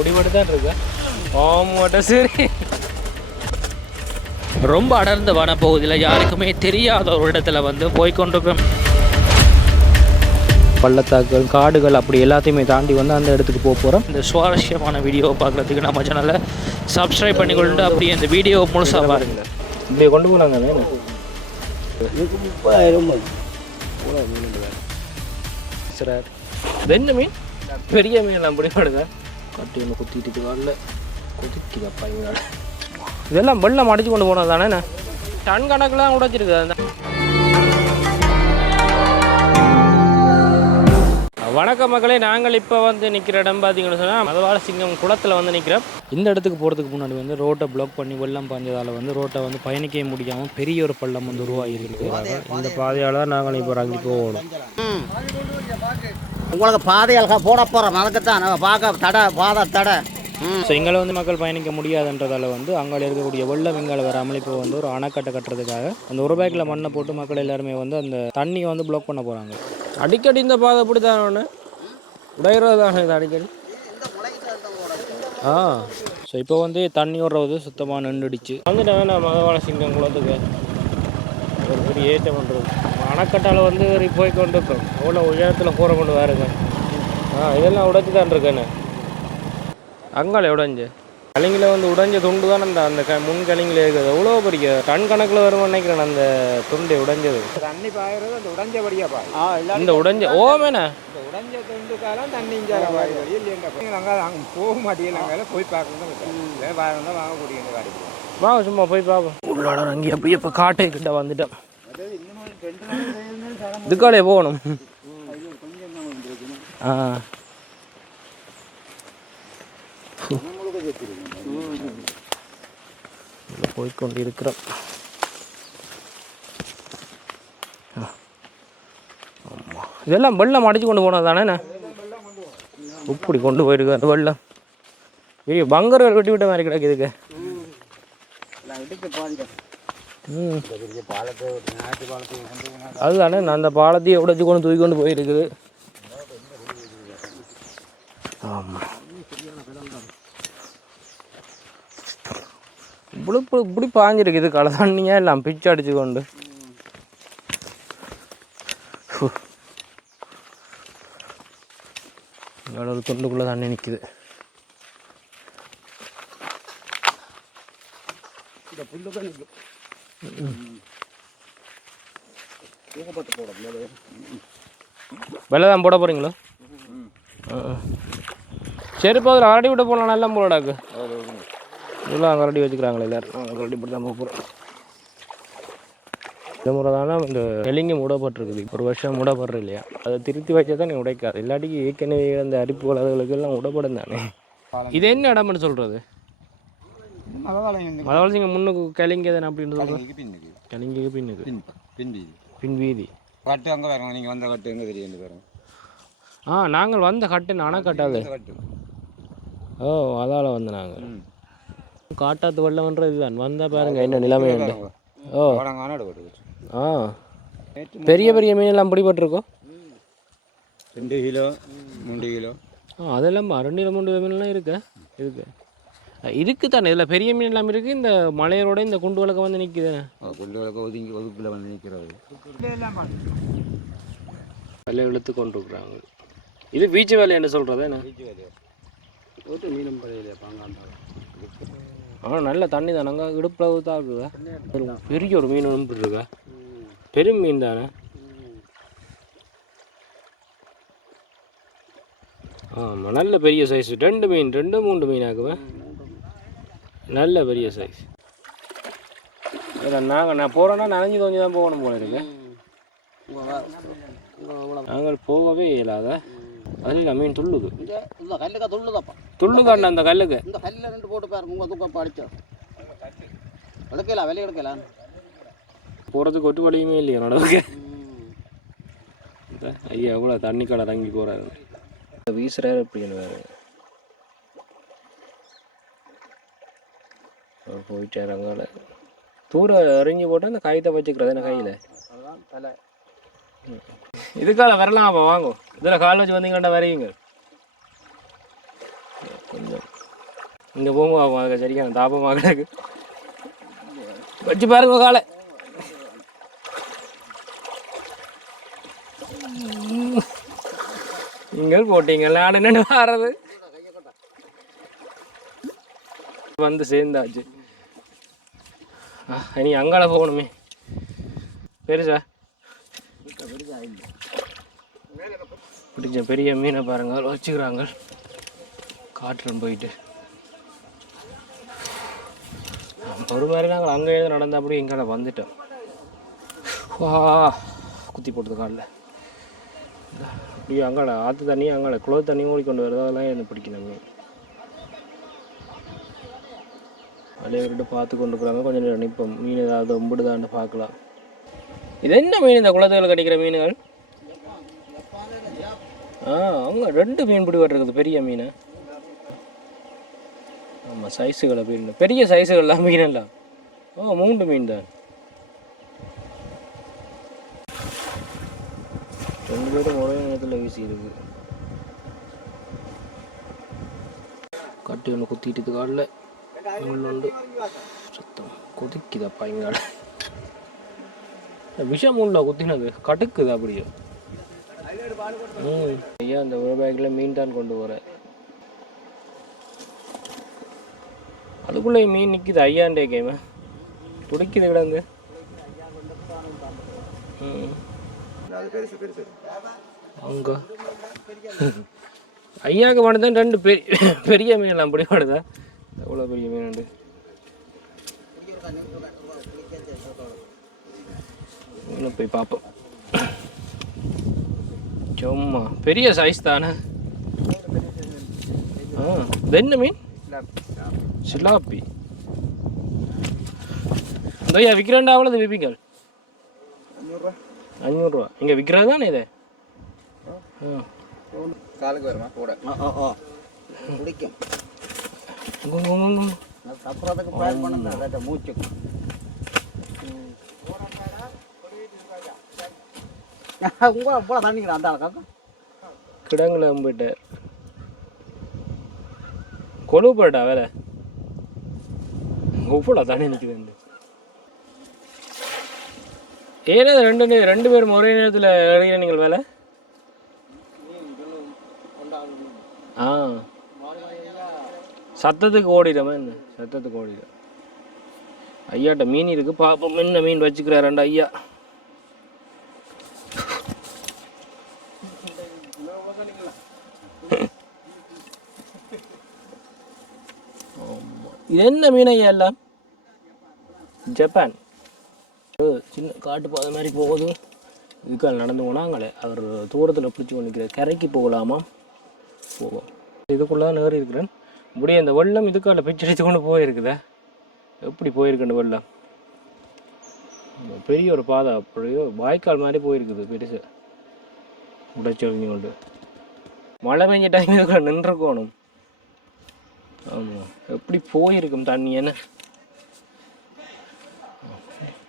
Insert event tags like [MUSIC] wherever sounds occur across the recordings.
பிடிபட்டு தான் இருக்கு. ஆமாட்ட சரி ரொம்ப அடர்ந்த வனப்பகுதியில் யாருக்குமே தெரியாத ஒரு இடத்துல வந்து போய்கொண்டிருக்கோம் பள்ளத்தாக்குகள் காடுகள் அப்படி எல்லாத்தையுமே தாண்டி வந்து அந்த இடத்துக்கு போக போகிறோம் இந்த சுவாரஸ்யமான வீடியோவை பார்க்குறதுக்கு நம்ம சேனலை சப்ஸ்கிரைப் பண்ணி கொண்டு அப்படியே இந்த வீடியோவை முழுசாக பாருங்க. இப்படி கொண்டு இது என்ன மீன்? பெரிய மீன் எல்லாம் பிடிப்படுதா கட்டி ஒன்று குத்திட்டு வரல. குதிக்குதப்பா இவங்க இதெல்லாம் வெள்ளம் அடிச்சு கொண்டு போனது தானே டன் கணக்கெலாம் உடைச்சிருக்கு. அந்த வணக்கம் மக்களே நாங்கள் இப்போ வந்து நிற்கிற இடம் பார்த்தீங்கன்னு சொன்னால் மதவாள சிங்கம் குளத்தில் வந்து நிற்கிறோம் இந்த இடத்துக்கு போகிறதுக்கு முன்னாடி வந்து ரோட்டை பிளாக் பண்ணி வெள்ளம் பாஞ்சதால் வந்து ரோட்டை வந்து பயணிக்கவே முடியாமல் பெரிய ஒரு பள்ளம் வந்து உருவாகி இருக்கிறாங்க இந்த பாதையால் தான் நாங்கள் இப்போ இறங்கி போகணும். உங்களுக்கு பாதைகள் போட போகிறோம் அதுக்குத்தான். நாங்கள் பார்க்க தடை பாதை தடை. ம். ஸோ எங்களை வந்து மக்கள் பயணிக்க முடியாதுன்றதால வந்து அங்கே இருக்கக்கூடிய வெள்ளம் எங்களை வராமல் இப்போ வந்து ஒரு அணைக்கட்டை கட்டுறதுக்காக அந்த ஒரு பேக்கில் மண்ணை போட்டு மக்கள் எல்லாருமே வந்து அந்த தண்ணியை வந்து பிளாக் பண்ண போகிறாங்க அடிக்கடி இந்த பாதை அப்படி தான் ஒன்று உடையிறது தானே இது அடிக்கடி? ஆ. ஸோ இப்போ வந்து தண்ணி விடுறது சுத்தமாக நின்றுடுச்சு. வந்துட்டு வேணாம். மதவாள சிங்கம் குளத்துக்கு. ஒரு பெரிய ஏற்றம் பண்ணுறது அணைக்கட்டால் வந்து ஏறி போய் கொண்டு இருக்கோம் அவ்வளோ உயரத்தில் கூற கொண்டு வேறுங்க ஆ இதெல்லாம் உடைச்சி தான் இருக்கேன்னு அங்கால உடைஞ்சு கலிங்கில வந்து உடைஞ்ச துண்டு தான் அந்த அந்த க முன் கலிங்கில இருக்குது. எவ்வளோ பெரிய? டன் கணக்கில் வரும்னு நினைக்கிறேன் அந்த துண்டு உடைஞ்சது. தண்ணி பாயுறது அந்த உடஞ்சபடியா பாய். ஆ இல்லை இந்த உடைஞ்ச ஓமேண்ணே இந்த உடஞ்ச துண்டுக்காலம் தண்ணி இஞ்சார பாய் இல்லைங்க அங்கே அங்கே போக மாட்டேங்கல அங்கே போய் பார்க்கணும் வேறு தான் வாங்கக்கூடிய காடி வாங்க சும்மா போய் பார்ப்போம். உள்ளாட அங்கே அப்படியே இப்போ காட்டை கிட்ட வந்துட்டோம். இதுக்காலே போகணும். ஆ. உள்ள போய்க்கொண்டு இருக்கிறோம் இதெல்லாம் வெள்ளம் அடிச்சு கொண்டு போனது தானே இப்படி கொண்டு போயிருக்கு அந்த வெள்ளம். பெரிய பங்கர்கள் வெட்டி விட்ட மாதிரி கிடக்கு இதுக்கு. அதுதானே நான் அந்த பாலத்தையே உடைச்சு கொண்டு தூக்கி கொண்டு போயிருக்குது. ஆமாம் இப்படி இப்படி இப்படி களை தண்ணியாக எல்லாம் பிச்சு அடிச்சு கொண்டு. ஹு. ஒரு துண்டுக்குள்ளே தண்ணி நிற்குது வெள்ளை தான் போட போகிறீங்களோ சரி இப்போ அதில் அரடி விட்டு போகலாம் நல்லா போடாக்கு இதெல்லாம் அங்கே அரடி வச்சுக்கிறாங்களே எல்லாரும். அரடி போட்டு தான் போக போகிறோம் இந்த முறை தானே இந்த தெலுங்கு மூடப்பட்டிருக்குது. ஒரு வருஷம் மூடப்படுறது இல்லையா? அதை திருத்தி வச்சா தான் நீ உடைக்காது. இல்லாட்டி ஏற்கனவே அந்த அரிப்பு அதுகளுக்கு எல்லாம் உடப்படும் தானே இது என்ன இடம்னு சொல்கிறது மதவாளசிங்க முன்னுக்கு கலிங்க தானே அப்படின்னு சொல்கிறோம் பின்னுக்கு. கலிங்குக்கு பின்னுக்கு. பின் பின் வீதி. பின் வீதி. கட்டு அங்கே பாருங்க நீங்கள் வந்த கட்டு எங்கே தெரியும் பாருங்க. ஆ நாங்கள் வந்த கட்டு அணை கட்டாது. இந்த கட்டு. ஓ அதால் வந்து நாங்கள் காட்டாத்து வெள்ளம்ன்றது இதுதான். வந்தால் பாருங்க என்ன நிலைமை உண்டு. ஓ. ஆ. பெரிய பெரிய மீனெல்லாம் பிடிபட்டிருக்கோம் ரெண்டு கிலோ மூன்று கிலோ. ஆ அதெல்லாம் அரண்டியில் மூன்று மீன்லாம் இருக்கு? இருக்கு. இருக்கு தானே இதில் பெரிய மீன் எல்லாம் இருக்குது இந்த மலையரோட இந்த குண்டு விளக்க வந்து நிற்குது கொண்டு விளக்க ஒதுங்கி ஒதுக்கில் வந்து நிற்கிறது வேலை இழுத்து கொண்டு இருக்கிறாங்க இது பீச்சு வேலை என்ன? சொல்கிறது என்ன ஒரு மீனும் பழையில பாங்காண்டாங்க ஆ நல்ல தண்ணி தானே அங்கே? இடுப்பில் தான் இருக்குதா பெரிய ஒரு மீன் இருக்கா? பெரும் மீன் தானே? ஆமாம் நல்ல பெரிய சைஸ் ரெண்டு மீன் ரெண்டு மூன்று மீன் ஆக்குவேன் நல்ல பெரிய சைஸ் நாங்கள் நான் போகிறோன்னா நனைஞ்சு தோஞ்சி தான் போகணும் போல இருக்கு. நாங்கள் போகவே இயலாத அதில் மீன் துள்ளுது. இந்த கல்லுக்கா துள்ளுதாப்பா துள்ளுக்காண்ட அந்த கல்லுக்கு. இந்த கல்லில் ரெண்டு போட்டு பாருங்க உங்கள் தூக்கம் படிச்சோம் எடுக்கலாம் வெளியே எடுக்கலாம் போகிறதுக்கு ஒட்டு வழியுமே இல்லையா நடவுக்கு ஐயா எவ்வளோ தண்ணி கடை தங்கி போகிறாரு வீசுறாரு அப்படின்னு வேறு. போயிட்டாரு அங்கால தூர அறிஞ்சு போட்டு அந்த காகிதம் வச்சுக்கிறது என்ன கையில்? தலை இதுக்கால வரலாம் அப்போ வாங்கும் இதில் கால் வச்சு வந்தீங்கன்னா வரையுங்க. கொஞ்சம். இங்கே போங்க சரிக்கா அந்த தாபமாக கிடக்கு வச்சு பாருங்க காலை. நீங்கள் போட்டீங்க நான் என்ன வர்றது வந்து சேர்ந்தாச்சு. இனி அங்கால போகணுமே பெருசா பிடிச்ச பெரிய மீனை பாருங்க வச்சுக்கிறாங்க காட்டுறேன் போயிட்டு ஒரு மாதிரி நாங்கள் அங்கே எழுந்து நடந்த அப்படியே எங்கால வந்துட்டோம் வா குத்தி போட்டது காலில் அப்படியே அங்கால ஆற்று தண்ணி அங்கால குளத்து தண்ணி மூடி கொண்டு வருது அதெல்லாம் எனக்கு பிடிக்கணும் மீன் அப்படியே விட்டு பார்த்து கொண்டு போகிறாங்க கொஞ்சம் நேரம் நிற்போம் மீன் ஏதாவது ஒம்பிடுதான்னு பார்க்கலாம். இது என்ன மீன் இந்த குளத்துகள் கிடைக்கிற மீன்கள்? ஆ அவங்க ரெண்டு மீன் பிடி இருக்குது பெரிய மீன்? ஆமாம் சைஸுகளை மீன். பெரிய சைஸுகள்லாம் மீன் எல்லாம். ஓ மூன்று மீன் தான். ரெண்டு பேரும் ஒரே நேரத்தில் வீசி இருக்கு கட்டி ஒன்று குத்திட்டு காலில். உண்டு சுத்தம் கொதிக்குதப்பா இங்கால விஷம் உள்ள குத்தினது கடுக்குது அப்படியே ஐயா அந்த ஒரு பேக்கில் மீன் தான் கொண்டு போகிறேன் அதுக்குள்ளே மீன் நிற்கிது ஐயாண்டே கேம துடிக்குது கிடந்து ம் அங்க. [LAUGHS] ஐயாவுக்கு மட்டும் ரெண்டு பெரிய பெரிய மீன்லாம் பிடி மாடுதா எவ்வளோ பெரிய மீன் இன்னும் போய் பார்ப்போம். சும்மா பெரிய சைஸ் தானே? ஆ என்ன மீன்? சிலாப்பி. இந்த ஐயா விற்கிறேன்டா அவ்வளோ விற்பிங்கள் அஞ்சூறுரூவா இங்கே விற்கிறது தானே இது? ஆ. காலுக்கு வருமா? கூட. ஓ ஓ பிடிக்கும் கு, கு, கு, கு. நான் சாப்பிட்றதுக்கு ப்ராக்டிஸ் பண்ணுங்க மூச்சு உங்க போல தண்ணிக்கிறேன் அந்த ஆளுக்கா கிடங்குல போயிட்டார் கொழு போட்டா வேலை. உப்புல தண்ணி நிற்குது ஏன்னா ரெண்டு ரெண்டு பேரும் ஒரே நேரத்தில் இறங்கின நீங்கள் வேலை? ஆ. சத்தத்துக்கு ஓடிடுறவன் என்ன? சத்தத்துக்கு ஓடிடும் ஐயாட்ட மீன் இருக்கு பாப்போம். என்ன மீன் வச்சுக்கிறாரண்டா ஐயா? இது என்ன மீன் ஐயா எல்லாம்? ஜப்பான். சின்ன காட்டு பாதை மாதிரி போகுது. இதுக்காக நடந்து போனாங்களே. அவர் தூரத்தில் பிடிச்சி கொண்டு கரைக்கு போகலாமா? போவோம். இதுக்குள்ளே நேரி இருக்கிறேன். இப்படியே இந்த வெள்ளம் இதுக்கால பிச்சடிச்சு கொண்டு போயிருக்குதே. எப்படி போயிருக்கு அந்த வெள்ளம்? பெரிய ஒரு பாதை அப்படியோ வாய்க்கால் மாதிரி போயிருக்குது பெருசு. உடைச்சவங்க கொண்டு. மழை பெஞ்ச டைம் இதுக்குள்ள நின்றுக்கோணும் ஆமாம் எப்படி போயிருக்கும் தண்ணி என்ன?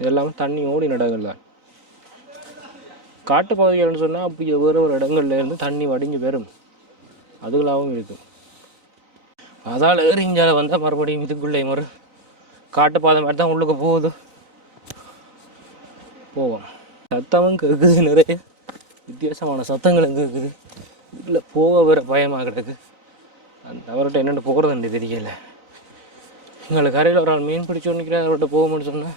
இதெல்லாம் தண்ணி ஓடி இடங்கள் தான் காட்டு பகுதிகள்னு சொன்னால் அப்படி ஒரு ஒரு இடங்கள்ல இருந்து தண்ணி வடிஞ்சு பெறும். அதுகளாகவும் இருக்கும் அதால் ஏறிஞ்சால வந்தால் மறுபடியும் இதுக்குள்ளே ஒரு காட்டு பாதை மாதிரி தான் உள்ளுக்கு போகுது. போவோம். சத்தமும் கேட்குது நிறைய. வித்தியாசமான சத்தங்களும் கேட்குது இல்லை போக வர பயமாக கிடக்கு. அந்த அவர்கிட்ட என்னென்ன போகிறதுன்னு தெரியல. எங்களுக்கு கரையில் ஒரு ஆள் மீன் பிடிச்சி ஒன்றுக்கிறேன் அவர்கிட்ட போகும்னு சொன்னேன்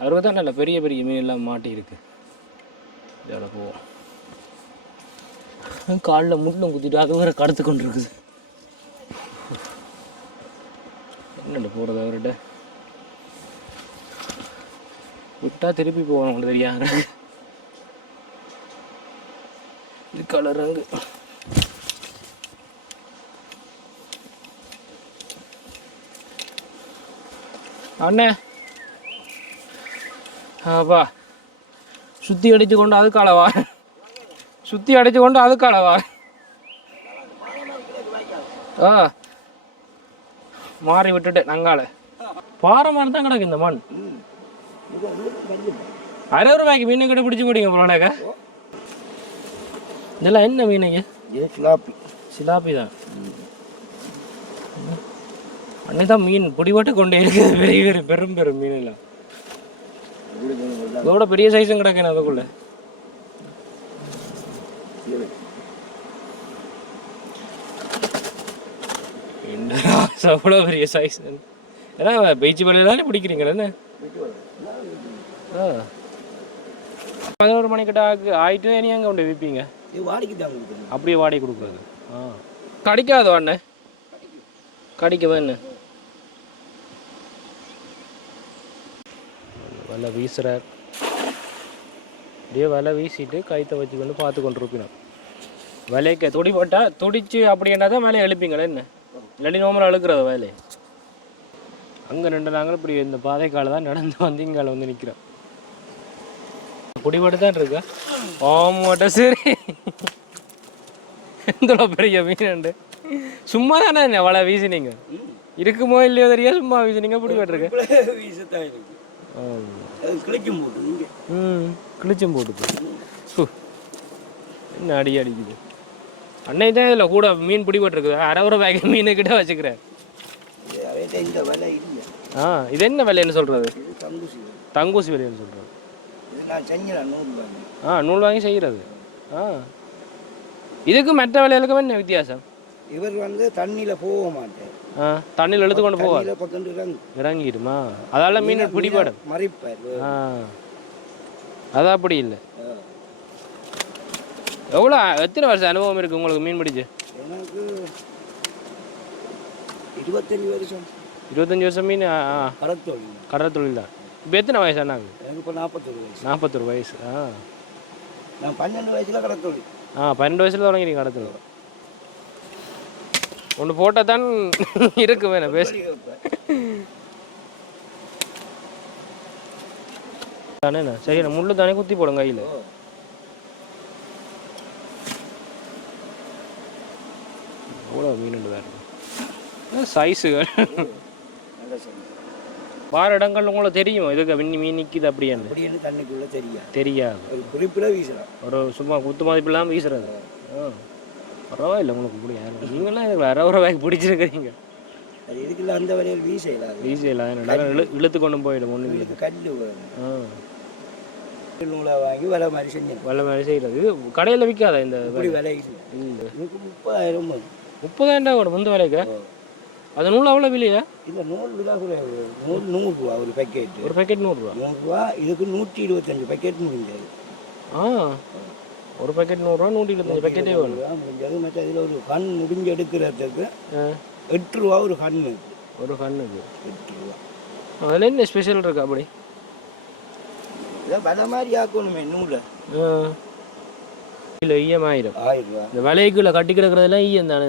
அவருக்கு தான் நல்ல பெரிய பெரிய மீன் எல்லாம் மாட்டி இதோட போவோம். காலில் முள்ளும் குத்திட்டு அது வர கடத்து கொண்டு இருக்குது என்னென்ன போகிறது அவர்கிட்ட. விட்டா திருப்பி போகணும் உங்களுக்கு தெரியாது இது கலர் அங்கு. அண்ணே. ஆப்பா சுத்தி அடித்து கொண்டு அதுக்கு அளவா சுத்தி அடிச்சு கொண்டு அதுக்கு அளவா ஆ. மாறி விட்டுட்டேன் நங்கால பாறை மாதிரி தான் கிடக்கு இந்த மண். அறுபது ரூபாய்க்கு மீன் கிட்ட பிடிச்சி முடியுங்க போலாக்க இதெல்லாம் என்ன மீனுங்க? இது சிலாப்பி. சிலாப்பி தான். அன்னைக்கு தான் மீன் பிடிபட்டு கொண்டே இருக்குது. பெரிய பெரிய பெரும் பெரும் மீன் எல்லாம் இதோட பெரிய சைஸும் கிடக்கேன் அதுக்குள்ள. அவ்வளோ பெரிய சைஸ் ஏன்னா பீச் வலையிலானே பிடிக்கிறீங்களா என்ன? பதினோரு மணிக்கிட்ட ஆகு ஆயிட்டு நீ அங்கே கொண்டு விற்பீங்க அப்படியே வாடகை கொடுக்குறது. ஆ. கடிக்காதோ அண்ணே? கடிக்கவா என்ன? வலை வீசுறார் அப்படியே வலை வீசிட்டு கைத்தை வச்சு கொண்டு பார்த்து கொண்டு இருப்பினோம் வலைக்கு துடி போட்டால் துடிச்சு அப்படின்னா தான் மேலே எழுப்பீங்களே என்ன? இல்லாட்டி நோமலாக அழுக்கிறத வேலையை அங்கே ரெண்டு நாங்களும் இப்படி இந்த பாதைக்கால தான் நடந்து வந்து இங்கால வந்து நிற்கிறோம் குடிபட்டு தான் இருக்கா? ஆமாட்ட சரி எந்தளோ பெரிய மீன் சும்மா தானே என்ன வலை வீசினீங்க? இருக்குமோ இல்லையோ தெரியா சும்மா வீசினீங்க பிடிபட்டுருக்கு. வீசத்தான் இருக்கு. அது கிளைக்கும் போட்டு ம் கிழிச்சும் போட்டுது. ஹு. என்ன அடி அடிக்குது? அன்னை தான் இதில் கூட மீன் பிடிபட்டுருக்குது அரை ஒரு பேக் மீன் கிட்ட வச்சுக்கிறேன். ஆ இது என்ன விலைன்னு சொல்கிறது தங்குசி விலை. தங்கூசி விலைன்னு சொல்கிறது ஆ நூல் வாங்கி செய்கிறது ஆ. இதுக்கு மற்ற விலைகளுக்கும் என்ன வித்தியாசம்? இவர் வந்து தண்ணியில் போக மாட்டேன் ஆ தண்ணியில் இழுத்து கொண்டு போவார். இறங்கிடுமா? அதால மீன் பிடிபடும். மறைப்பார். ஆ. அது அப்படி இல்லை. எவ்வளோ எத்தனை வருஷம் அனுபவம் இருக்குது உங்களுக்கு மீன் பிடிச்சு? எனக்கு இருபத்தஞ்சு வருஷம். இருபத்தஞ்சி வருஷம் மீன் ஆ ஆ, கடத்தொழில் கடல் தொழில் தான். இப்போ எத்தனை வயசு அண்ணாங்க எனக்கு இப்போ நாற்பத்தொரு வயசு. நாற்பத்தொரு வயசு ஆ. நான் பன்னெண்டு வயசுல கடத்தொழில் ஆ பன்னெண்டு வயசுல தொடங்கிறீங்க கடத்தல் ஒன்று போட்டால் தான் இருக்கு வேணும் பேச. தானே சரி முள்ளு தானே குத்தி போடும் கையில். எவ்வளோ மீன் வேறு சைஸுகள் வார இடங்கள் உங்களுக்கு தெரியும் இதுக்கு மீன் மீன் நிற்கிது அப்படின்னு அப்படின்னு தண்ணிக்குள்ள தெரியாது தெரியாது ஒரு குறிப்பில் வீசலாம் ஒரு சும்மா குத்து மதிப்பு இல்லாமல் வீசுறது பரவாயில்ல உங்களுக்கு பிடிக்கும் நீங்களாம் இதுக்கு வேற ஒரு பேக் பிடிச்சிருக்கிறீங்க அது இதுக்குள்ள அந்த வரையில் அதனால இழு இழுத்து கொண்டு போயிடும் ஒன்று இதுக்கு கல் நூலை வாங்கி விலை மாதிரி செஞ்சேன் வெள்ளை மாதிரி செய்கிறது இது கடையில் விற்காதா இந்த விலை இதுக்கு முப்பதாயிரம். முப்பதாயிரம் ரூபா முந்த விலைக்கு. அது நூல் அவ்வளோ விலையா? இந்த நூல் விலை நூல் நூறுரூவா ஒரு பேக்கெட் ஒரு பேக்கெட் நூறுரூவா? நூறுரூவா இதுக்கு நூற்றி இருபத்தஞ்சு பேக்கெட் முடிஞ்சது. ஆ. ஒரு பேக்கெட் நூறுரூவா நூற்றி இருபத்தஞ்சு பேக்கெட்டே வேணும். முடிஞ்சது. மற்ற இதில் ஒரு கண் முடிஞ்சு எடுக்கிறதுக்கு எட்டு ரூபா ஒரு கண்ணு ஒரு கண்ணுக்கு எட்டு ரூபா அதில் என்ன ஸ்பெஷல் இருக்கா அப்படி? இதை விலை மாதிரி ஆக்கணுமே நூலை. இல்லை ஈயம் ஆயிரம். ஆயிரம் ரூபா. இந்த விலைக்குள்ள கட்டி கிடக்கிறதெல்லாம் ஈயம் தானே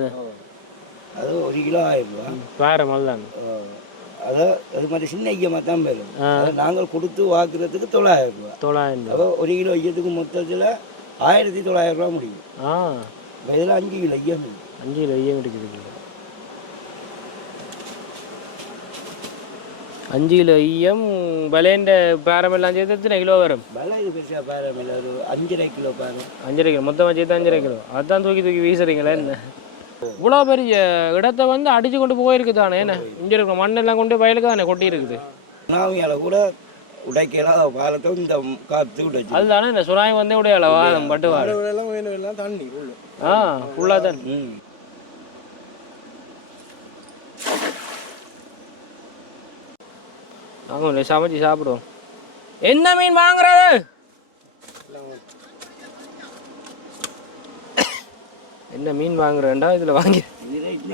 அது ஒரு கிலோ ஆயிரம் ரூபா. வேற மாதிரி தானே. அதை அது மாதிரி சின்ன ஐயமாக தான் ஆ. அதை நாங்கள் கொடுத்து வாக்குறதுக்கு தொள்ளாயிரம் ரூபா. தொள்ளாயிரம் ரூபா. அப்போ ஒரு கிலோ ஐயத்துக்கு மொத்தத்தில் ஆயிரத்தி தொள்ளாயிரம் ரூபா முடியும். இதில் அஞ்சு கிலோ ஐயம். அஞ்சு கிலோ ஈயம் கிடைக்குது அஞ்சு கிலோ ஈயம் விலைன்ற பேரமெல்லாம் சேர்த்து எத்தனை கிலோ வரும்? விலை இது பெருசாக பாரு மேல ஒரு அஞ்சரை கிலோ பாரு அஞ்சரை கிலோ மொத்தமாக சேர்த்து அஞ்சரை கிலோ. அதான் தூக்கி தூக்கி வீசுறீங்களே என்ன? இவ்வளோ பெரிய இடத்த வந்து அடிச்சு கொண்டு போயிருக்கு தானே என்ன? இங்கே இருக்கிற மண்ணெல்லாம் கொண்டு வயலுக்கு தானே கொட்டி இருக்குது. சுனாமியால் கூட உடைக்கலாம் பாலத்தை இந்த காற்று உடைச்சு. அதுதானே இந்த சுனாமி வந்தே உடைய வாதம் பட்டு எல்லாம் தண்ணி ஆ ஃபுல்லாக தான் வாங்க சமைச்சு சாப்பிடுவோம் என்ன மீன் வாங்குறது? என்ன மீன் வாங்குறேன்டா இதில் வாங்கி.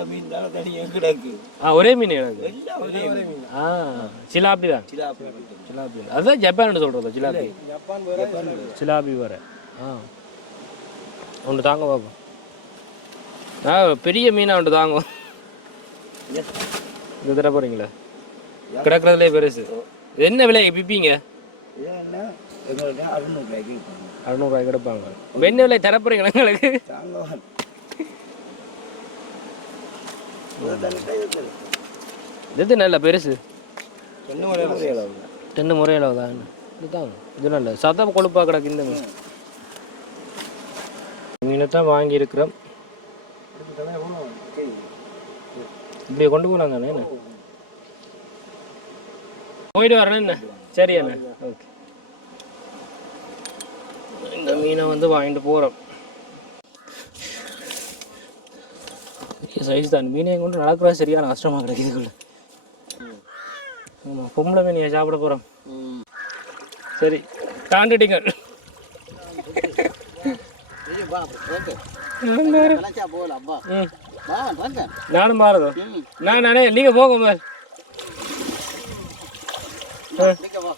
மீன் தானே தனியாக கிடக்கு. ஆ ஒரே மீன் எனக்கு. ஒரே மீன். ஆ சிலாப்பி தான். சிலாப்பி. சிலாப்பி. அதுதான் ஜப்பான் சொல்கிறது சிலாப்பி. ஜப்பான் சிலாபி வர ஆ. ஒன்று தாங்க பார்ப்போம் ஆ பெரிய மீனாக ஒன்று தாங்க. இந்த தர போகிறீங்களா கிடக்கிறதுலே பெருசு. என்ன விலை விற்பீங்க? இது என்ன எங்கள்கிட்ட அறுநூறுபாய்க்கு விற்பாங்க அறுநூறுவாய் கிடப்பாங்க என்ன விலை தர போகிறீங்களா எங்களுக்கு இது நல்ல பெருசு. தென்னை முறையில் தான். இதுதான். இது நல்ல. சதம் கொழுப்பாக கிடக்கு இந்த மீன். மீனை தான் வாங்கியிருக்கிறோம். இப்படியே கொண்டு போகலாம் தானே போயிட்டு வரேன் என்ன சரி அண்ணா. ஓகே இந்த மீனை வந்து வாங்கிட்டு போகிறோம் சைஸ் தான். மீனை கொண்டு நடக்கிறா சரியான கஷ்டமாக கிடைக்குதுக்குள்ள ஆமாம் பொம்பளை மீனையை சாப்பிட போகிறோம் சரி தாண்டிட்டீங்க. நானும் பாரதோ? ம். நான் நானே நீங்கள் போங்க பார்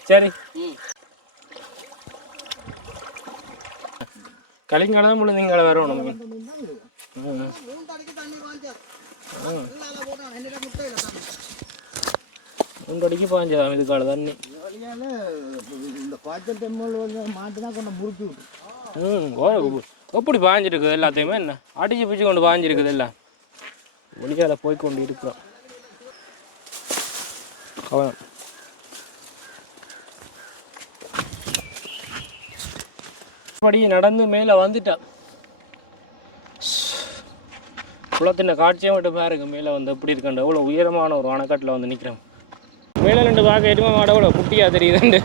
சரி. கலிங்கால தான் முடிஞ்சு இங்கே வரணும் மூணு தடிக்கு அடிக்கு பாஞ்சதாம் இதுக்கால தண்ணி. இந்த பாய்ச்சல் தெம்மல் வந்து மாட்டினா கொஞ்சம் முறுக்கி விட்டு ம் ஓ எப்படி பாஞ்சிருக்குது எல்லாத்தையுமே என்ன? அடிச்சு பிடிச்சி கொண்டு பாஞ்சிருக்குது எல்லாம் ஒளியால் போய் கொண்டு இருக்கிறோம். கவனம். படி நடந்து மேலே வந்துட்டான். குளத்தின் காட்சியை மட்டும் பாருங்க. மேலே வந்து எப்படி இருக்கண்டு அவ்வளோ உயரமான ஒரு அணைக்கட்டில் வந்து நிற்கிறேன் மேலே ரெண்டு பார்க்க எருமை மாடை அவ்வளோ குட்டியாக தெரியுதுண்டு.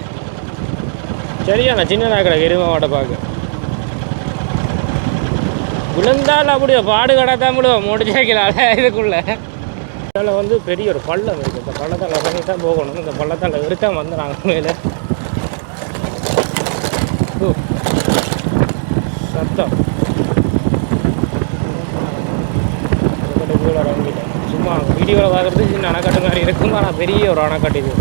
சரியா நான் சின்ன நாக்கடை எருமை மாட்டை பார்க்க. விழுந்தால் அப்படியே பாடு கடாதான் விடுவோம் மோட்டர் இதுக்குள்ள. இதில் வந்து பெரிய ஒரு பள்ளம் இருக்குது இந்த பள்ளத்தால் இறங்கி தான் போகணும். இந்த பள்ளத்தால் வெறுத்தான் வந்து நாங்கள் மேலே ஓ, சத்தம் அணைக்கட்டு கீழே இறங்கிட்டேன் சும்மா வீடியோவில் பார்க்குறது சின்ன அணைக்கட்டு மாதிரி இருக்கும் ஆனால் பெரிய ஒரு அணைக்கட்டு இது.